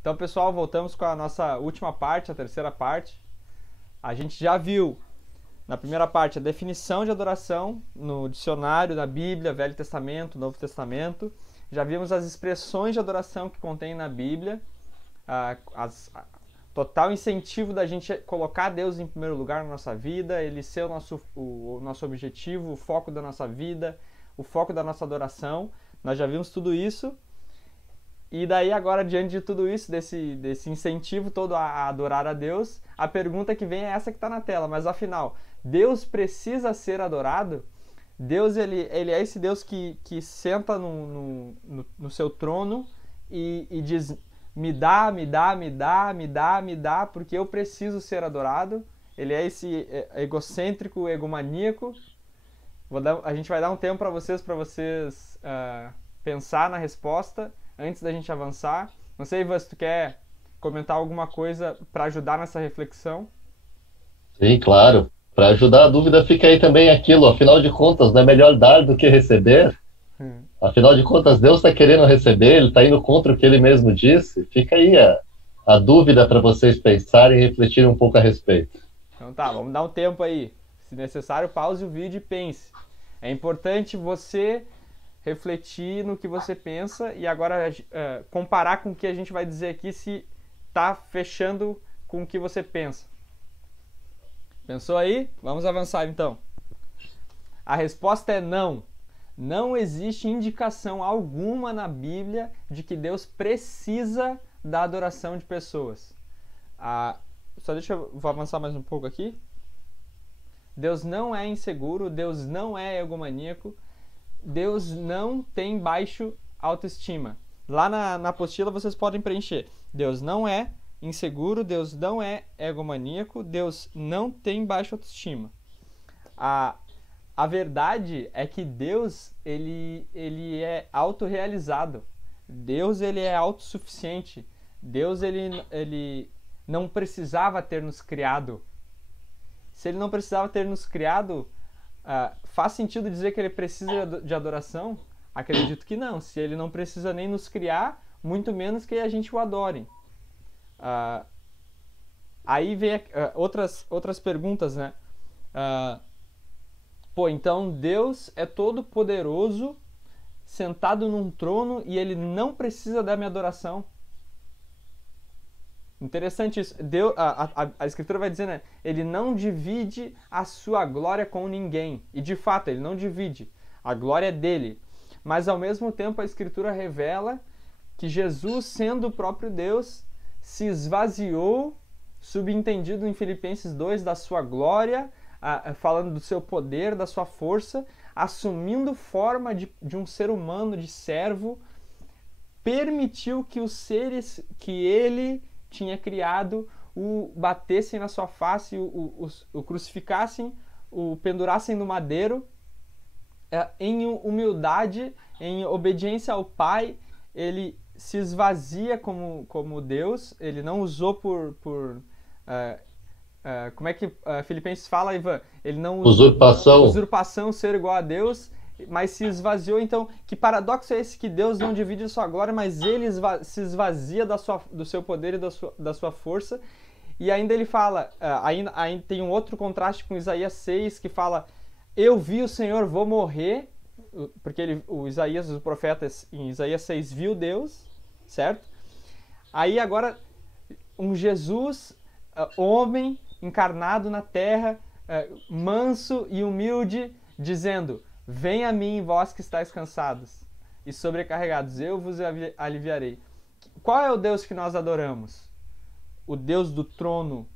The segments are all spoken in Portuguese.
Então, pessoal, voltamos com a nossa última parte, a terceira parte. A gente já viu, na primeira parte, a definição de adoração no dicionário, na Bíblia, Velho Testamento, Novo Testamento. Já vimos as expressões de adoração que contém na Bíblia, total incentivo da gente colocar Deus em primeiro lugar na nossa vida, Ele ser o nosso objetivo, o foco da nossa vida, o foco da nossa adoração. Nós já vimos tudo isso. E daí agora, diante de tudo isso, desse incentivo todo a adorar a Deus, a pergunta que vem é essa que está na tela. Mas afinal, Deus precisa ser adorado? Deus, ele é esse Deus que senta no seu trono e diz: me dá, me dá, me dá, me dá, me dá, porque eu preciso ser adorado. Ele é esse egocêntrico, egomaníaco. A gente vai dar um tempo para vocês pensar na resposta antes da gente avançar. Não sei, Ivan, se tu quer comentar alguma coisa para ajudar nessa reflexão. Sim, claro. Para ajudar a dúvida fica aí também aquilo, afinal de contas, não é melhor dar do que receber? Afinal de contas, Deus está querendo receber, Ele está indo contra o que Ele mesmo disse. Fica aí a dúvida para vocês pensarem e refletirem um pouco a respeito. Então tá, vamos dar um tempo aí. Se necessário, pause o vídeo e pense. É importante você refletir no que você pensa e agora comparar com o que a gente vai dizer aqui, se está fechando com o que você pensa. Pensou aí? Vamos avançar então. A resposta é não. Não existe indicação alguma na Bíblia de que Deus precisa da adoração de pessoas. Vou avançar mais um pouco aqui. Deus não é inseguro, Deus não é egomaníaco, Deus não tem baixo autoestima. Lá na apostila vocês podem preencher: Deus não é inseguro, Deus não é egomaníaco, Deus não tem baixa autoestima. A verdade é que Deus ele é autorrealizado. Deus ele é autossuficiente. Deus ele não precisava ter nos criado. Se ele não precisava ter nos criado, faz sentido dizer que ele precisa de adoração? Acredito que não. Se ele não precisa nem nos criar, muito menos que a gente o adore. Aí vem outras perguntas, né? Então Deus é todo poderoso, sentado num trono, e ele não precisa da minha adoração. Interessante isso. A Escritura vai dizer, né? Ele não divide a sua glória com ninguém. E de fato, ele não divide. A glória é dele. Mas ao mesmo tempo a Escritura revela que Jesus, sendo o próprio Deus, se esvaziou, subentendido em Filipenses 2, da sua glória, falando do seu poder, da sua força, assumindo forma de um ser humano, de servo, permitiu que os seres que ele tinha criado o batessem na sua face, o crucificassem, o pendurassem no madeiro, em humildade, em obediência ao Pai. Ele se esvazia como Deus. Ele não usou como é que Filipenses fala, Ivan? Ele não usou usurpação, ser igual a Deus, mas se esvaziou. Então, que paradoxo é esse, que Deus não divide a sua glória, mas ele se esvazia do seu poder e da sua força. E ainda ele fala, ainda tem um outro contraste com Isaías 6, que fala: eu vi o Senhor, vou morrer, porque o Isaías, os profetas em Isaías 6, viu Deus, certo? Aí agora, um Jesus, homem, encarnado na terra, manso e humilde, dizendo: vem a mim, vós que estáis cansados e sobrecarregados, eu vos aliviarei. Qual é o Deus que nós adoramos? O Deus do trono.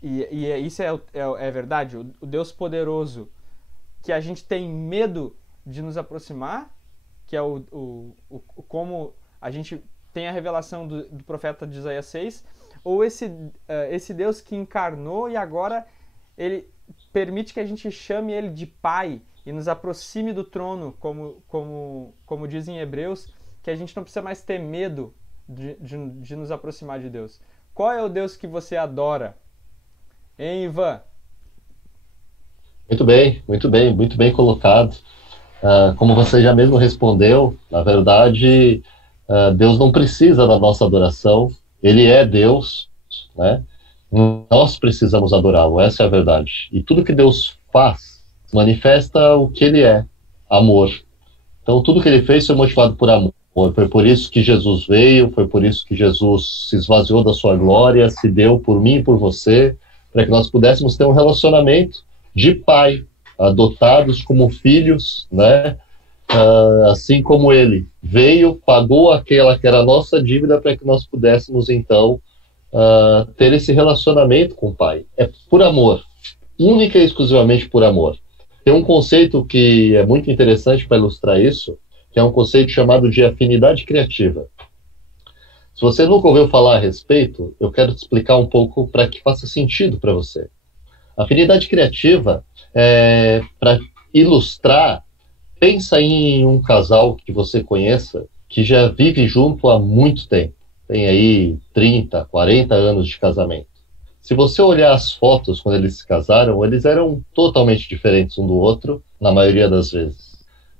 E isso é verdade, o Deus poderoso, que a gente tem medo de nos aproximar, que é como a gente tem a revelação do profeta de Isaías 6, ou esse Deus que encarnou e agora ele permite que a gente chame ele de Pai e nos aproxime do trono, como diz em Hebreus, que a gente não precisa mais ter medo de nos aproximar de Deus. Qual é o Deus que você adora? Hein, Ivan? Muito bem colocado. Como você já mesmo respondeu, na verdade, Deus não precisa da nossa adoração, ele é Deus, né? Nós precisamos adorá-lo, essa é a verdade. E tudo que Deus faz manifesta o que ele é, amor. Então tudo que ele fez foi motivado por amor. Foi por isso que Jesus veio, foi por isso que Jesus se esvaziou da sua glória, se deu por mim e por você, para que nós pudéssemos ter um relacionamento de pai, adotados como filhos, né? Assim como ele veio, pagou aquela que era a nossa dívida para que nós pudéssemos, então, ter esse relacionamento com o Pai. É por amor, única e exclusivamente por amor. Tem um conceito que é muito interessante para ilustrar isso, que é um conceito chamado de afinidade criativa. Se você nunca ouviu falar a respeito, eu quero te explicar um pouco para que faça sentido para você. Afinidade criativa, para ilustrar, pensa em um casal que você conheça, que já vive junto há muito tempo. Tem aí 30, 40 anos de casamento. Se você olhar as fotos quando eles se casaram, eles eram totalmente diferentes um do outro, na maioria das vezes.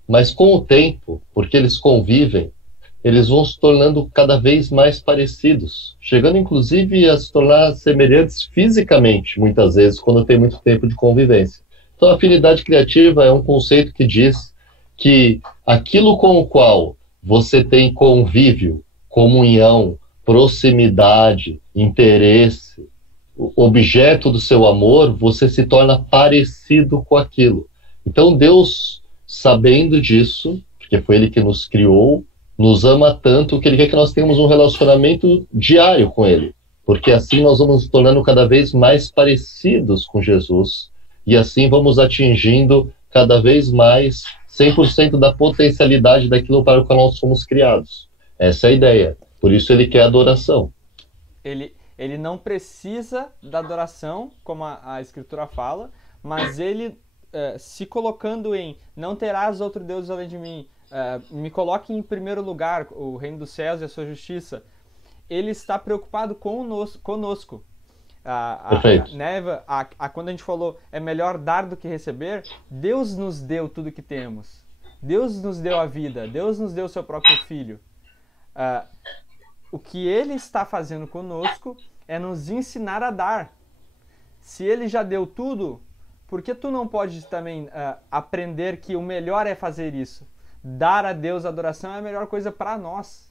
Mas com o tempo, porque eles convivem, eles vão se tornando cada vez mais parecidos, chegando inclusive a se tornar semelhantes fisicamente, muitas vezes, quando tem muito tempo de convivência. Então, a afinidade criativa é um conceito que diz que aquilo com o qual você tem convívio, comunhão, proximidade, interesse, o objeto do seu amor, você se torna parecido com aquilo. Então Deus, sabendo disso, porque foi Ele que nos criou, nos ama tanto que Ele quer que nós tenhamos um relacionamento diário com Ele, porque assim nós vamos nos tornando cada vez mais parecidos com Jesus, e assim vamos atingindo cada vez mais 100% da potencialidade daquilo para o qual nós fomos criados. Essa é a ideia. Por isso ele quer adoração. Ele não precisa da adoração, como a Escritura fala, mas ele, se colocando em não terás outro Deus além de mim, me coloque em primeiro lugar o reino dos céus e a sua justiça, ele está preocupado conosco. Quando a gente falou é melhor dar do que receber, Deus nos deu tudo que temos. Deus nos deu a vida, Deus nos deu o seu próprio Filho. O que Ele está fazendo conosco é nos ensinar a dar. Se Ele já deu tudo, por que tu não podes também aprender que o melhor é fazer isso? Dar a Deus adoração é a melhor coisa para nós.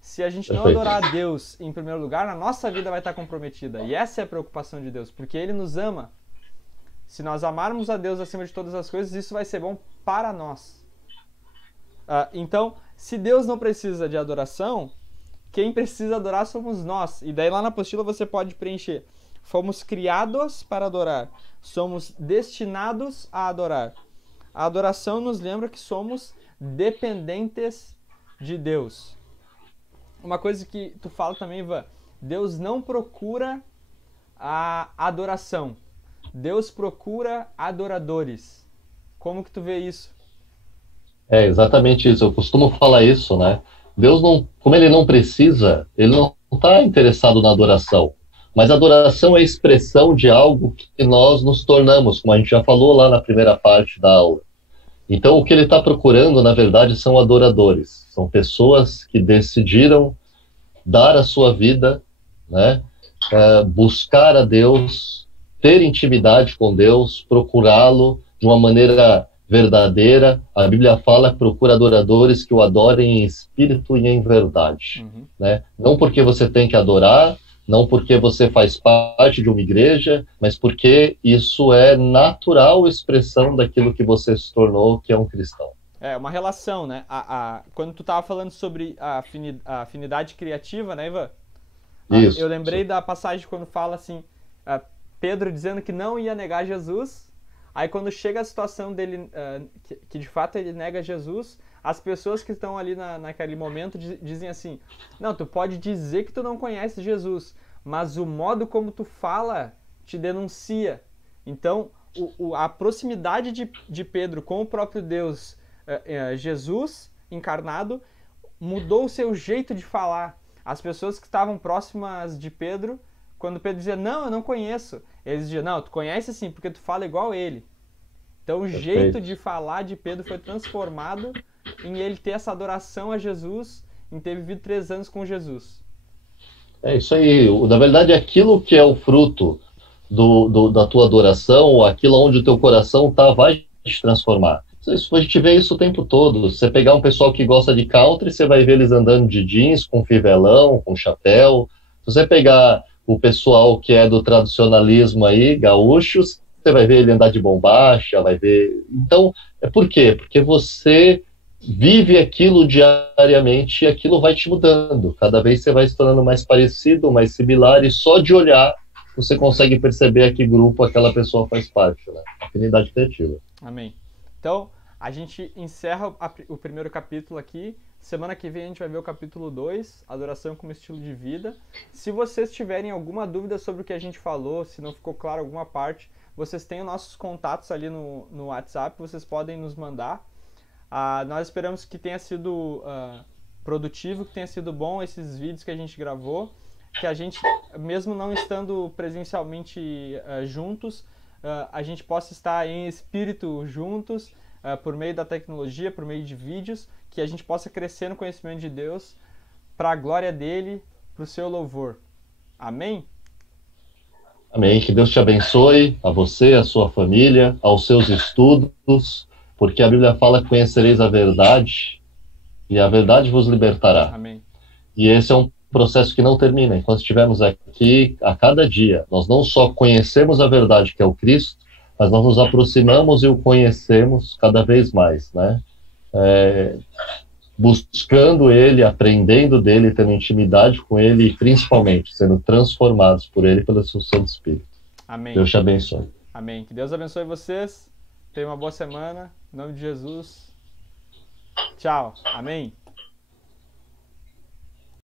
Se a gente não adorar a Deus em primeiro lugar, a nossa vida vai estar comprometida. E essa é a preocupação de Deus, porque Ele nos ama. Se nós amarmos a Deus acima de todas as coisas, isso vai ser bom para nós. Então, se Deus não precisa de adoração, quem precisa adorar somos nós. E daí lá na apostila você pode preencher. Fomos criados para adorar. Somos destinados a adorar. A adoração nos lembra que somos dependentes de Deus. Uma coisa que tu fala também, Ivan, Deus não procura a adoração. Deus procura adoradores. Como que tu vê isso? É exatamente isso. Eu costumo falar isso, né? Deus não, como ele não precisa, ele não está interessado na adoração. Mas a adoração é a expressão de algo que nós nos tornamos, como a gente já falou lá na primeira parte da aula. Então, o que ele está procurando, na verdade, são adoradores. São pessoas que decidiram dar a sua vida, né, buscar a Deus, ter intimidade com Deus, procurá-lo de uma maneira verdadeira. A Bíblia fala que procura adoradores que o adorem em espírito e em verdade. Né? Não porque você tem que adorar, não porque você faz parte de uma igreja, mas porque isso é natural expressão daquilo que você se tornou, que é um cristão. É uma relação, né? Quando tu estava falando sobre a afinidade criativa, né, Ivan? Isso. Eu lembrei da passagem quando fala assim, Pedro dizendo que não ia negar Jesus, aí quando chega a situação dele, que de fato ele nega Jesus, as pessoas que estão ali naquele momento dizem assim, não, tu pode dizer que tu não conhece Jesus, mas o modo como tu fala te denuncia. Então, a proximidade de Pedro com o próprio Deus, Jesus encarnado, mudou o seu jeito de falar. As pessoas que estavam próximas de Pedro, quando Pedro dizia, não, eu não conheço, eles diziam, não, tu conhece sim, porque tu fala igual ele. Então o jeito de falar de Pedro foi transformado em ele ter essa adoração a Jesus em ter vivido 3 anos com Jesus. É isso aí. Na verdade, aquilo que é o fruto da tua adoração, aquilo onde o teu coração tá, vai te transformar. A gente vê isso o tempo todo. Você pegar um pessoal que gosta de country, você vai ver eles andando de jeans, com fivelão, com chapéu. Se você pegar o pessoal que é do tradicionalismo aí, gaúchos, você vai ver ele andar de bombacha, vai ver... Então, por quê? Porque você vive aquilo diariamente e aquilo vai te mudando. Cada vez você vai se tornando mais parecido, mais similar, e só de olhar você consegue perceber a que grupo aquela pessoa faz parte, né? Afinidade criativa. Amém. Então, a gente encerra o primeiro capítulo aqui. Semana que vem a gente vai ver o capítulo 2, Adoração como Estilo de Vida. Se vocês tiverem alguma dúvida sobre o que a gente falou, se não ficou claro alguma parte, vocês têm os nossos contatos ali no WhatsApp, vocês podem nos mandar. Nós esperamos que tenha sido produtivo, que tenha sido bom esses vídeos que a gente gravou, que a gente, mesmo não estando presencialmente juntos, a gente possa estar em espírito juntos, por meio da tecnologia, por meio de vídeos, que a gente possa crescer no conhecimento de Deus, para a glória dele, para o seu louvor. Amém? Amém. Que Deus te abençoe, a você, a sua família, aos seus estudos, porque a Bíblia fala que conhecereis a verdade e a verdade vos libertará. Amém. E esse é um processo que não termina. Enquanto estivermos aqui, a cada dia, nós não só conhecemos a verdade, que é o Cristo, mas nós nos aproximamos e o conhecemos cada vez mais, né? Buscando ele, aprendendo dele, tendo intimidade com ele e principalmente sendo transformados por ele pelo seu Santo Espírito. Amém. Deus te abençoe. Amém. Que Deus abençoe vocês. Tenha uma boa semana. Em nome de Jesus. Tchau. Amém.